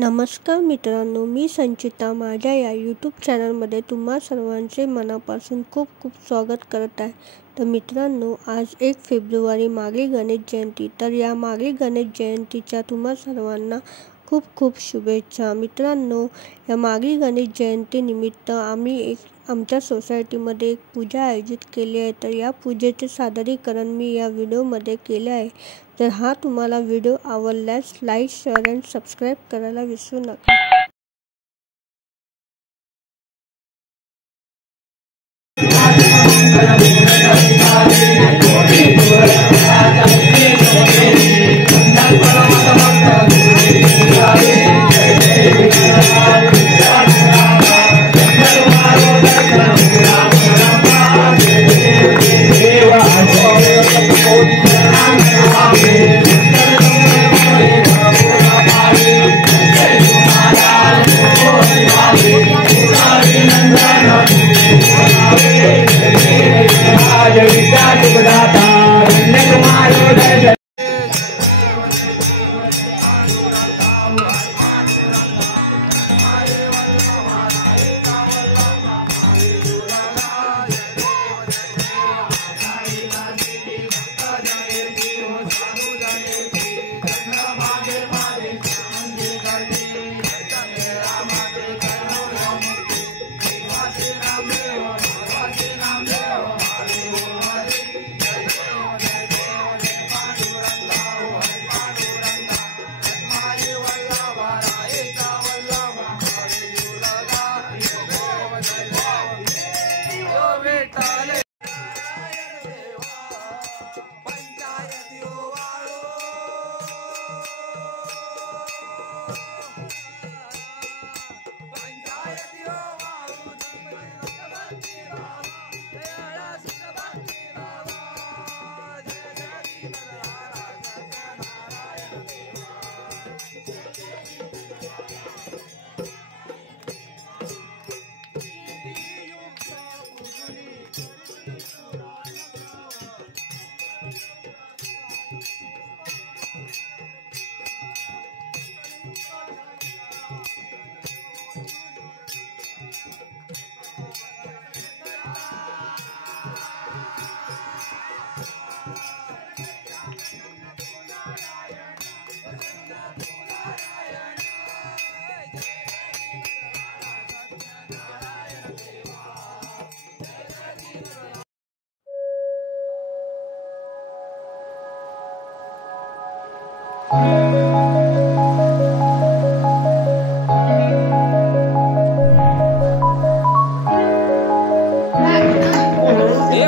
नमस्कार मित्रांनो, मी संचिता माझ्या या यूट्यूब चॅनलमध्ये तुम्हा सर्वांचे मनापासून खूप खूप स्वागत करत आहे। तर मित्रांनो, आज 1 फेब्रुवारी माघी गणेश जयंती। तर या माघी गणेश जयंतीच्या तुम्हा सर्वांना खूप खूप शुभेच्छा। मित्रांनो, या माघी गणेश जयंती निमित्त आम्ही आमच्या सोसायटीमध्ये एक पूजा आयोजित केली आहे। तर या पूजेचे सादरीकरण मी या व्हिडिओमध्ये केले आहे। तर हा तुम्हाला व्हिडिओ आवडल्यास लाईक, शेअर आणि सबस्क्राईब करायला विसरू नका।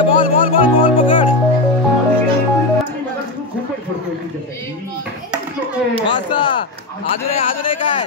बॉल पकड अजून काय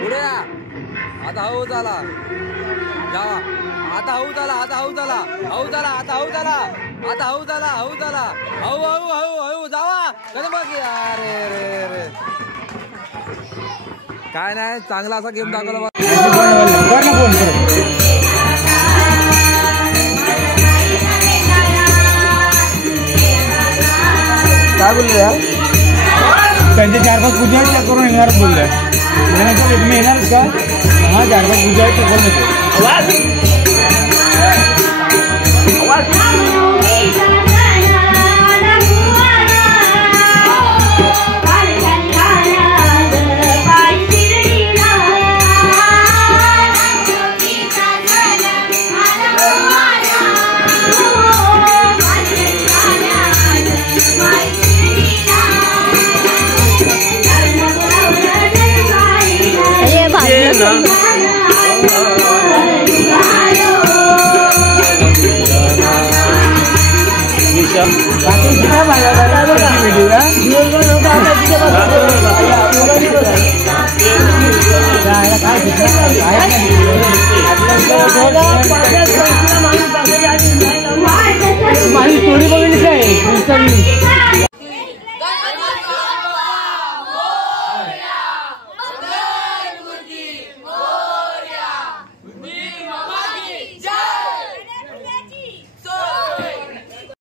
बुड्या आता हळू झाला जावा आता हळू जावा कधी बघ अरे काय नाही चांगला असा गेम दाखवला काय बोलले यार त्यांचे 4-5 पूजा करून येणार बोलले तुम्ही येणारच का हा 4-5 पूजा करून येतो काय